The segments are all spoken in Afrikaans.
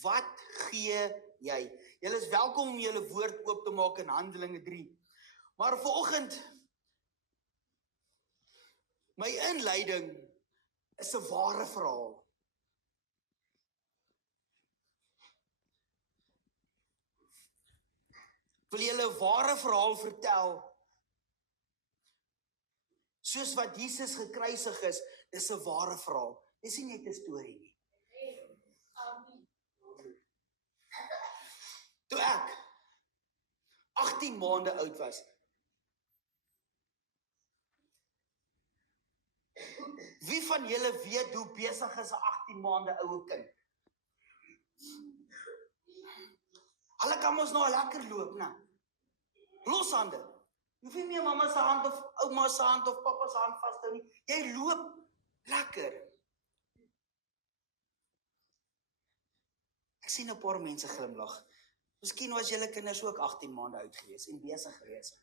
Wat gee jy? Julle is welkom om julle woord oop te maak in Handelinge 3. Maar vanoggend, my inleiding is 'n ware verhaal. Ek wil julle 'n ware verhaal vertel, soos wat Jesus gekruisig is, dis 'n ware verhaal. Dis nie net 'n storie nie. Toe ek 18 maande oud was, wie van julle weet hoe besig is 'n 18 maande oue kind? Hulle kan mos nou lekker loop, né? Los hande. Jy hoef nie meer mamma se hand of ouma se hand of pappa se hand vashou nie. Jy loop lekker. Ek sien 'n paar mense glimlag. Miskien was julle kinders ook 18 maande oud gewees en besig gewees.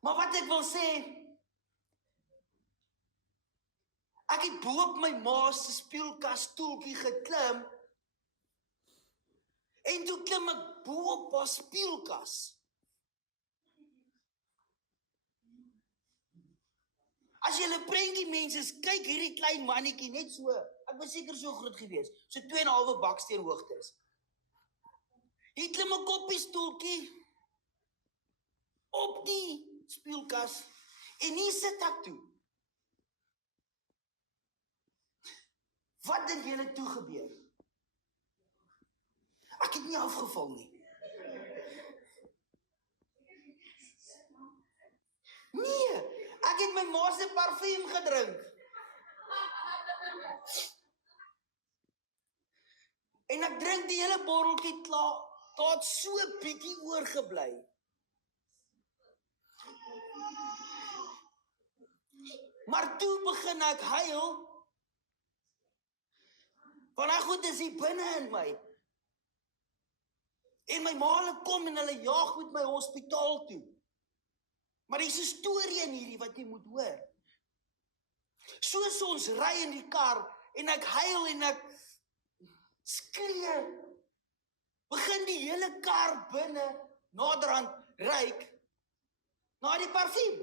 Maar wat ek wil sê, ek het bo op my ma se speelkas stoeltjie geklim en toe klim ek bo op haar speelkas. As julle prentjie mense is, kyk hierdie klein mannetjie net so. Ek was seker so groot gewees, so 2,5 baksteen hoogte is. Hy klim ek op die stoeltjie op die speelkas en hier sit ek toe. Wat dink julle toe gebeur? Ek het nie afgeval nie. Nee, ek het my ma se parfuum gedrink. En ek drink die hele botteltjie klaar, daar het so 'n bietjie oorgebly. Maar toe begin ek huil, want hy goed is hier binne in my. En my ma hulle kom en hulle jaag met my hospitaal toe. Maar dis 'n storie in hierdie wat jy moet hoor. Soos ons ry in die kar en ek huil en ek skree, begin die hele kar binne naderhand ruik na die parfuum.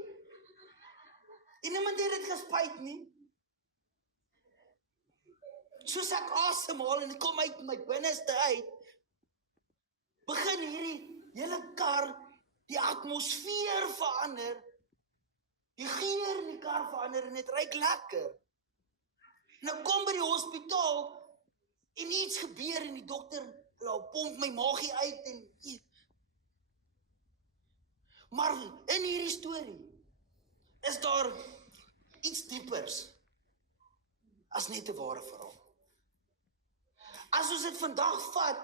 En niemand het dit gespuit nie. Soos ek asemhaal en dit kom uit my binneste uit, begin hierdie hele kar, die atmosfeer verander, die geur in die kar verander en dit ruik lekker. En ek kom by die hospitaal en iets gebeur en die dokter, hulle pomp my maagie uit en maar in hierdie storie is daar iets diepers as net 'n ware verhaal. As ons dit vandag vat,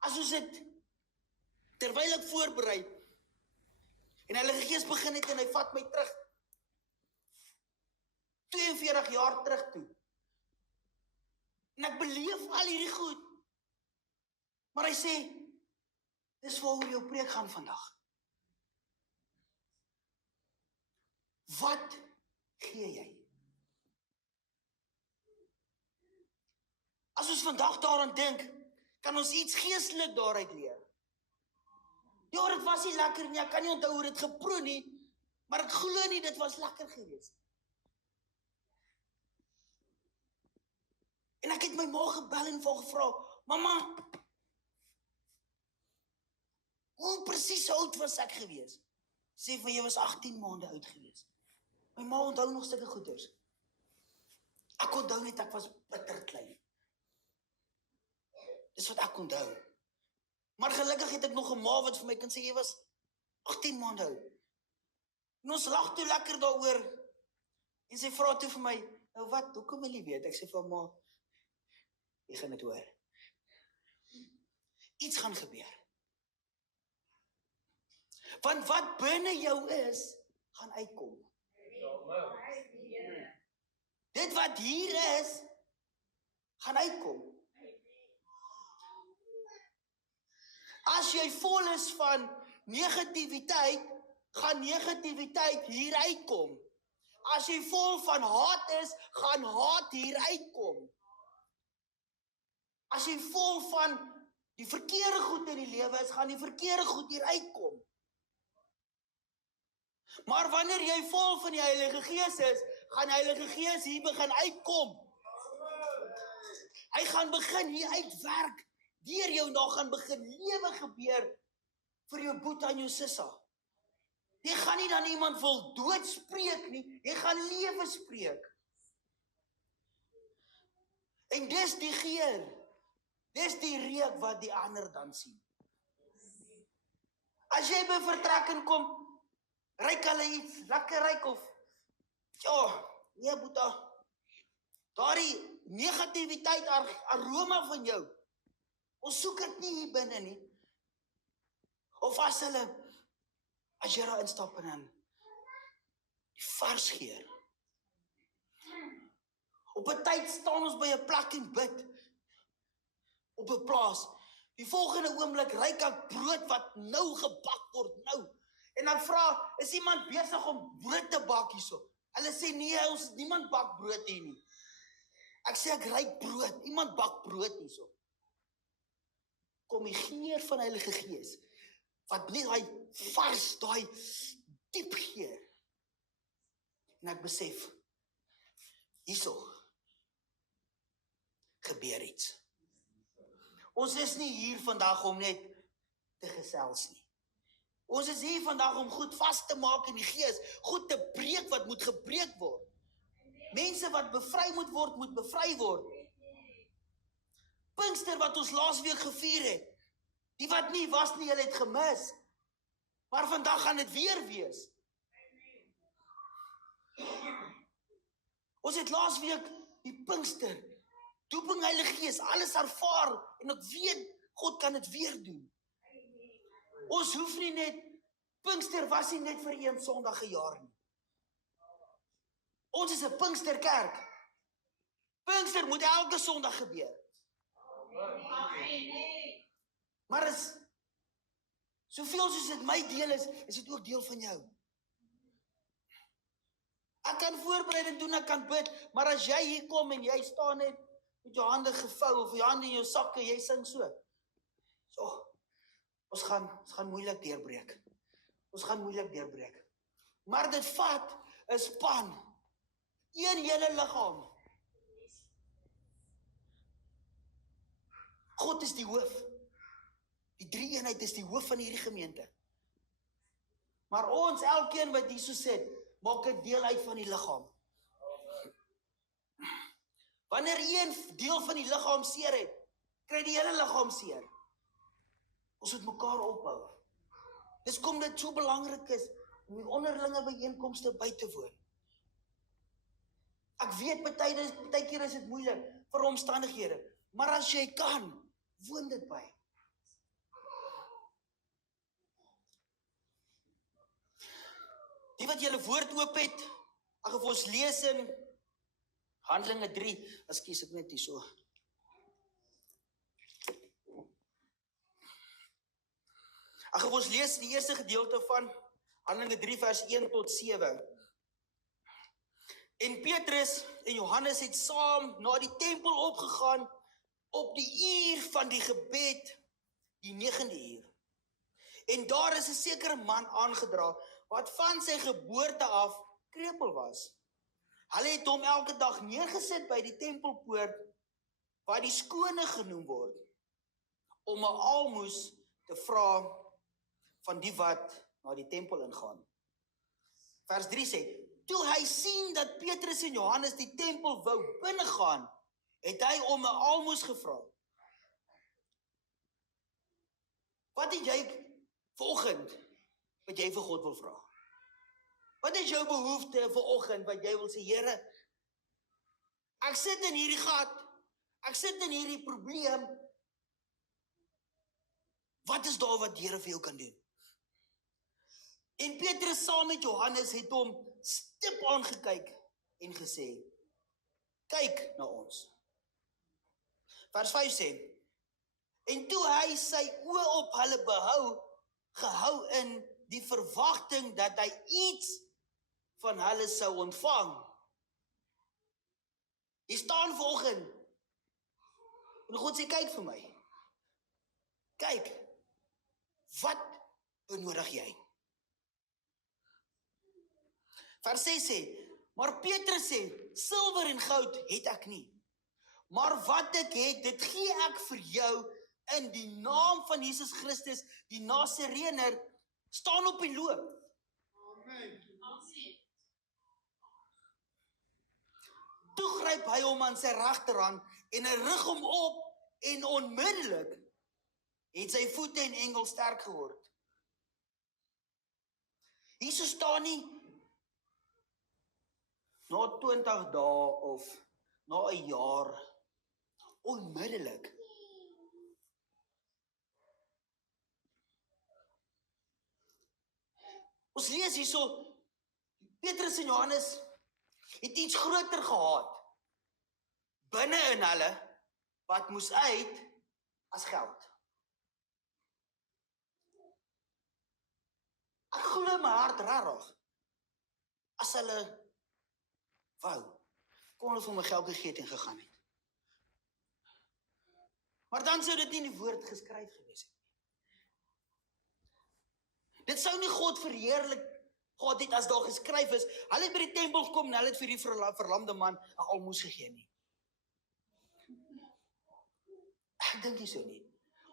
as ons dit terwyl ek voorberei en Heilige Gees begin het en hy vat my terug 42 jaar terug toe. En ek beleef al hierdie goed. Maar hy sê, dis waaroor jou preek gaan vandag. Wat gee jy? As ons vandag daaraan dink, kan ons iets geestelik daaruit leer. Ja, dit was nie lekker nie, ek kan nie onthou hoe dit geproe nie, maar ek glo nie dit was lekker geweest. En ek het my ma gebel en vir gevra, mamma, hoe presies oud was ek geweest? Sê van jy was 18 maande oud geweest. My ma onthou nog sulke goeders. Ek onthou net ek was bitter klein. Dis wat ek onthou. Maar gelukkig het ek nog 'n ma wat vir my kan sê jy was 18 maande oud. En ons lag toe lekker daaroor. En sy vra toe vir my, nou wat, hoekom wil jy weet? Ek sê vir ma, jy gaan dit hoor. Iets gaan gebeur. Want wat binne jou is, gaan uitkom. Dit wat hier is, gaan uitkom. As jy vol is van negativiteit, gaan negativiteit hier uitkom. As jy vol van haat is, gaan haat hier uitkom. As jy vol van die verkeerde goed in die lewe is, gaan die verkeerde goed hier uitkom. Maar wanneer jy vol van die Heilige Gees is, gaan die Heilige Gees hier begin uitkom. Hy gaan begin hier uitwerk, deur jou en daar gaan begin lewe gebeur vir jou boet en jou sissa. Jy gaan nie dan iemand wil doodspreek nie, jy gaan lewe spreek. En dis die geur, dis die reuk wat die ander dan sien. As jy by vertrekking kom, ryk hulle iets, lekker ryk of, nee boeta, daardie negativiteit, aroma van jou, ons soek het nie hier binne nie. Of as jy daar instap en dan, die vars geur. Op 'n tyd staan ons by 'n plek en bid, op 'n plaas. Die volgende oomblik ryk ek brood wat nou gebak word, nou. En dan vra, is iemand besig om brood te bak hierso? Hulle sê, nee, niemand bak brood hier nie. Ek sê, ek ryk brood, iemand bak brood hierso. Kom die geur van die Heilige Gees, wat net daai vars, daai diep geur. En ek besef, hierso gebeur iets. Ons is nie hier vandag om net te gesels nie. Ons is hier vandag om goed vas te maak in die Gees, goed te breek wat moet gebreek word. Mense wat bevry moet bevry word. Pinkster wat ons laasweek gevier het, die wat nie was nie, hulle het gemis. Maar vandag gaan dit weer wees. Ons het laasweek die Pinkster, dooping Heilige Gees, alles ervaar, en ek weet, God kan dit weer doen. Ons hoef nie net, Pinkster was nie net vir 1 Sondag 'n jaar nie. Ons is 'n Pinksterkerk. Pinkster moet elke Sondag gebeur. Maar soveel soos dit my deel is dit ook deel van jou. Ek kan voorbereiding doen, ek kan bid, maar as jy hier kom en jy staan net met jou hande gevou, of jou hande in jou sakke, jy sing so. Ons gaan moeilik deurbreek. Ons gaan moeilik deurbreek. Maar dit vat 'n span, een hele liggaam. God is die hoof. Die drie eenheid is die hoof van hierdie gemeente. Maar ons, elkeen wat hier so sit, maak 'n deel uit van die liggaam. Wanneer een deel van die liggaam seer het, kry die hele liggaam seer. Ons moet mekaar ophou. Dis kom dit so belangrik is om die onderlinge byeenkomste by te woon. Ek weet partykeer is dit moeilik vir omstandighede, maar as jy kan, woon dit by. Die wat julle woord oop het, ek gaan vir ons lees in Handelinge 3, ekskuus ek net hier so. Ek gaan vir ons lees die eerste gedeelte van Handelinge 3 vers 1 tot 7. En Petrus en Johannes het saam na die tempel opgegaan op die uur van die gebed, die 9de uur. En daar is 'n sekere man aangedra wat van sy geboorte af krepeel was. Hulle het hom elke dag neergesit by die tempelpoort, wat die skone genoem word, om 'n almoes te vra van die wat na die tempel ingaan. Vers 3 sê, toe hy sien dat Petrus en Johannes die tempel wou binnegaan, het hy om 'n almoes gevra. Wat het jy vanoggend wat jy vir God wil vra? Wat is jou behoefte vanoggend wat jy wil sê, Here, ek sit in hierdie gat, ek sit in hierdie probleem, wat is daar wat Here vir jou kan doen? En Petrus saam met Johannes het hom stip aangekyk en gesê, kyk na ons. Vers 5 sê, en toe hy sy oë op hulle gehou in die verwagting dat hy iets van hulle sou ontvang. Jy staan vanoggend En God sê, kyk vir my. Kyk, wat benodig jy? Vers 6 sê, maar Petrus sê, silwer en goud het ek nie. Maar wat ek het, dit gee ek vir jou in die naam van Jesus Christus, die Nasarener, staan op en loop. Toe gryp hy hom aan sy regterhand en hy rig hom op en onmiddellik het sy voete en enkel sterk geword. Hier staan nie na 20 dae of na 'n jaar, onmiddellik. Ons lees hierso, Petrus en Johannes het iets groter gehad binne in hulle, wat moes uit as geld. Ek glo my hart rarig, as hulle wou, kon hulle vir my geld gegee het en gegaan het. Maar dan sou dit nie in die woord geskryf gewees het. Dit sou nie God verheerlik gehad het as daar geskryf is, hulle het by die tempel gekom en hulle het vir die verlamde man 'n almoes gegee nie. Ek dink nie so nie.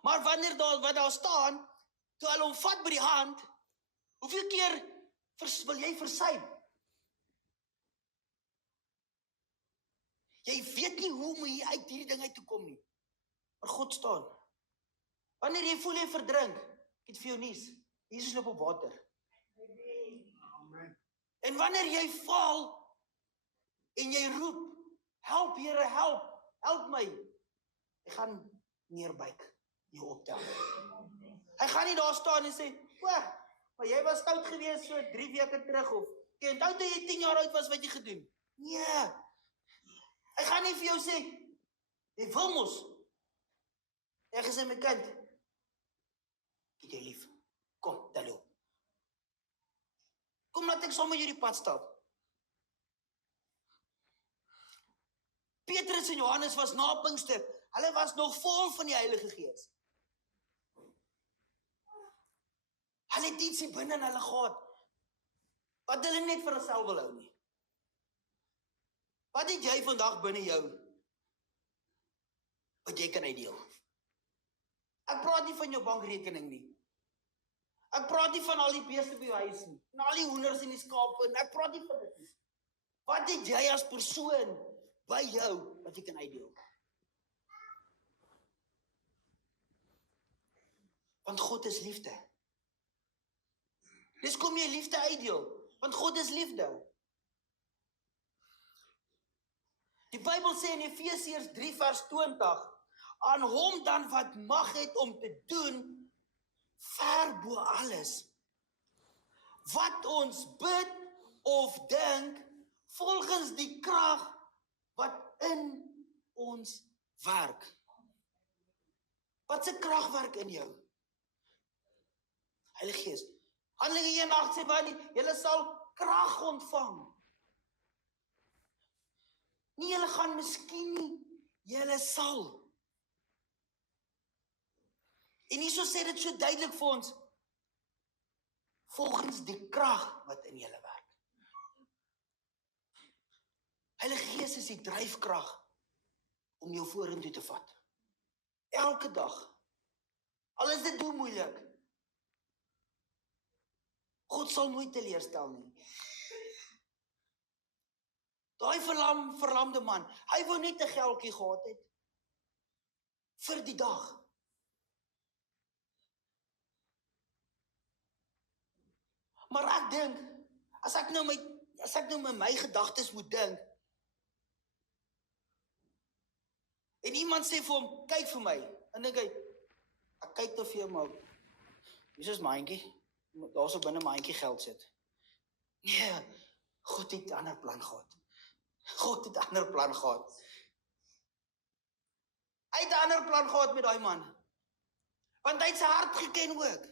Maar wanneer wat daar staan, toe hulle hom vat by die hand, hoeveel keer wil jy versuim? Jy weet nie hoe om hier uit hierdie ding uit te kom nie. Maar God staan. Wanneer jy voel jy verdrink, ek het vir jou nuus. Jesus loop op water. Amen. En wanneer jy val en jy roep, help Here, help my. Hy gaan neerbuig, jou optel. Hy gaan nie daar staan en sê, maar jy was stout geweest so 3 weke terug of jy onthou toe jy 10 jaar oud was wat jy gedoen. Nee. Hy gaan nie vir jou sê, jy wil mos. Ek gesê my kind, ek het jou lief. Kom, dan loop. Kom laat ek sommer jou die pad stap. Petrus en Johannes was na Pinkster. Hulle was nog vol van die Heilige Gees. Hulle het iets hier binne in hulle gehad, wat hulle net vir hulself wil hou nie. Wat het jy vandag binne jou, wat jy kan uitdeel? Ek praat nie van jou bankrekening nie. Ek praat nie van al die beeste by jou huis nie, en al die hoenders en die skape, en ek praat nie van dit nie. Wat het jy as persoon by jou, wat jy kan uitdeel? Want God is liefde. Dis kom jy liefde uitdeel, want God is liefde. Die Bybel sê in Efesiërs 3 vers 20, aan hom dan wat mag het om te doen, ver bo alles, wat ons bid of dink, volgens die krag wat in ons werk. Wat se krag werk in jou? Heilige Gees. Handelinge 1:8 sê baie, julle sal krag ontvang. Nie julle gaan miskien nie, julle sal. En hierso sê dit so duidelik vir ons, volgens die krag wat in julle werk. Heilige Gees is die dryfkrag om jou vorentoe te vat. Elke dag. Al is dit moeilik. God sal nooit teleurstel nie. Daai verlamde man, hy wou net 'n geldjie gehad het vir die dag. Maar ek dink, as ek nou met my gedagtes moet dink, en iemand sê vir hom, kyk vir my, en dink hy, ek kyk te veel, maar hier is myntjie, daar sou binne myntjie geld sit. Nee, God het 'n ander plan gehad. God het 'n ander plan gehad. Hy het 'n ander plan gehad met daai man. Want hy het sy hart geken ook.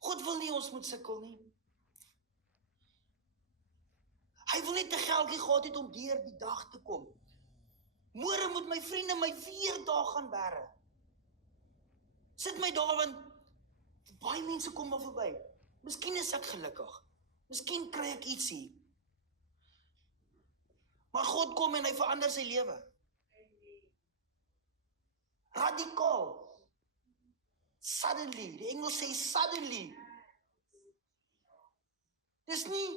God wil nie ons moet sukkel nie. Hy wil net 'n geldjie gehad het om deur die dag te kom. Môre moet my vriende my weer daar gaan bære. Sit my daar, want baie mense kom maar verby. Miskien is ek gelukkig. Miskien kry ek ietsie. Maar God kom en hy verander sy lewe. Radikaal. Suddenly. Die Engels sê suddenly. Dis nie,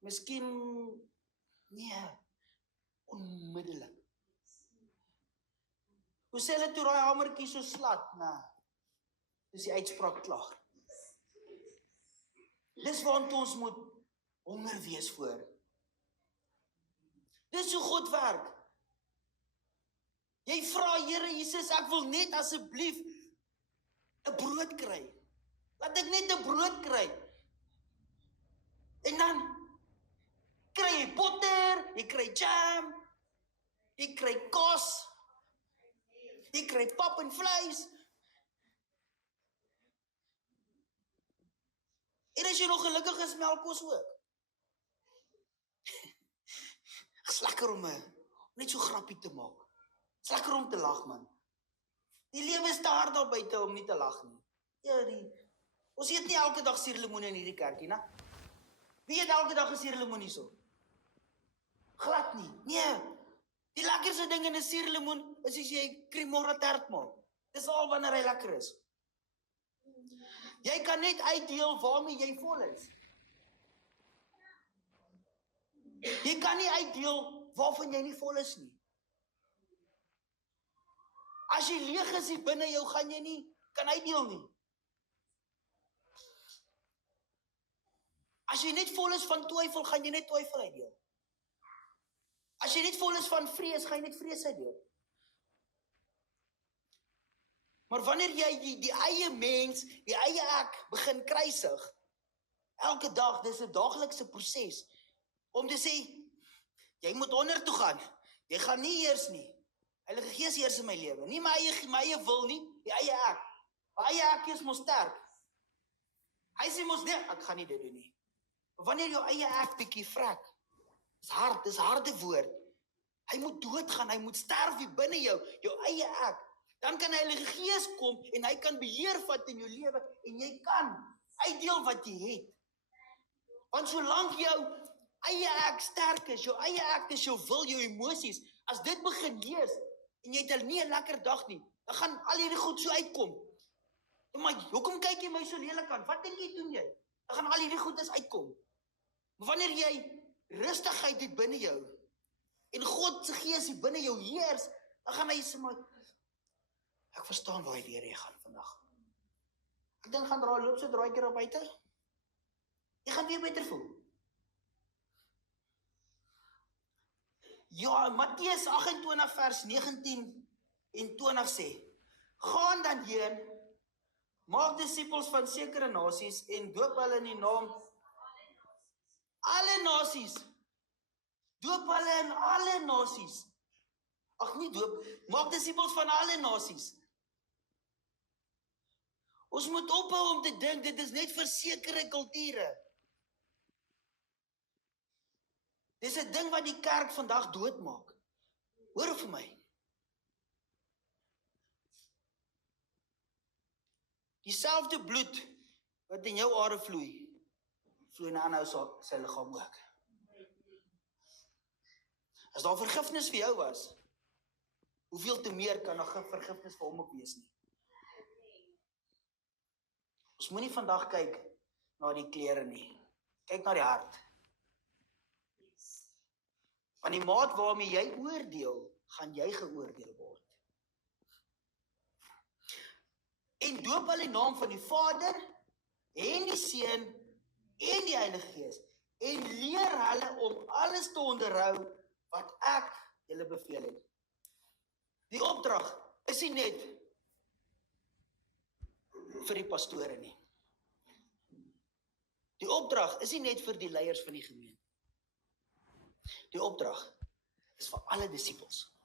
miskien, nee, onmiddellik. Hoe sê hulle toe daai hamertjie so slat? Dis die uitspraak klaar. Dis waant ons moet honger wees voor. Dis hoe God werk. Jy vra, Here Jesus, ek wil net asseblief 'n brood kry. Laat ek net 'n brood kry. En dan kry jy botter, jy kry jam, jy kry kos, jy kry pap en vleis. En as jy nog gelukkig is, melkkos ook. Dis lekker om net so grappie te maak. Dis lekker om te lag, man. Die lewe is te hard daar buite om nie te lag nie. Ja, ons eet nie elke dag suurlemoen in hierdie kerkie, né? Wie eet elke dag 'n suurlemoen hierso? Glad nie. Nee. Die lekkerste ding in 'n suurlemoen is as jy cremora tart maak. Dis al wanneer hy lekker is. Jy kan net uitdeel waarmee jy vol is. Jy kan nie uitdeel waarvan jy nie vol is nie. As jy leeg is hier binne jou, gaan jy nie kan uitdeel nie. As jy net vol is van twyfel, gaan jy net twyfel uitdeel. As jy net vol is van vrees, gaan jy net vrees uitdeel. Maar wanneer jy die eie mens, die eie ek begin kruisig, elke dag, dis 'n daaglikse proses, om te sê, jy moet onder toe gaan, jy gaan nie eers nie, Heilige Gees eers in my lewe, nie my eie wil nie, die eie ek, my eie ek is mos sterk, hy sê mos nee, ek gaan nie dit doen nie, maar wanneer jou eie ek bietjie vrek, dis harde woord, hy moet doodgaan, hy moet sterf hier binne jou eie ek, dan kan die Heilige Gees kom en hy kan beheer vat in jou lewe en jy kan uitdeel wat jy het. Want solank jou eie ek sterk is, jou eie ek is jou wil, jou emosies, as dit begin lees en jy het nie 'n lekker dag nie, dan gaan al hierdie goed so uitkom. Ja, maar hoekom kyk jy my so lelik aan? Wat dink jy doen jy? Dan gaan al hierdie goedes uitkom. Maar wanneer jy rustigheid het binne jou en God se Gees hier binne jou heers, dan gaan hy sê maar ek verstaan waar jy gaan vandag. Ek dink gaan loop so draai keer op buite. Jy gaan weer beter voel. Ja, Matteus 28 vers 19 en 20 sê, gaan dan heen, maak disippels van sekere nasies en doop hulle in die naam alle nasies. Doop hulle in alle nasies. Ag nie doop, maak disippels van alle nasies. Ons moet ophou om te dink dit is net vir sekere kulture. Dis 'n ding wat die kerk vandag doodmaak. Hoor vir my. Dieselfde bloed wat in jou are vloei, vloei in 'n ander ou se liggaam ook. As daar vergifnis vir jou was, hoeveel te meer kan daar vergifnis vir hom ook wees nie? Ons moenie vandag kyk na die klere nie. Kyk na die hart. Van die maat waarmee jy oordeel, gaan jy geoordeel word. En doop hulle in die naam van die Vader en die Seun en die Heilige Gees en leer hulle om alles te onderhou wat ek julle beveel het. Die opdrag is nie net vir die pastore nie. Die opdrag is nie net vir die leiers van die gemeente. Die opdrag is vir alle disippels.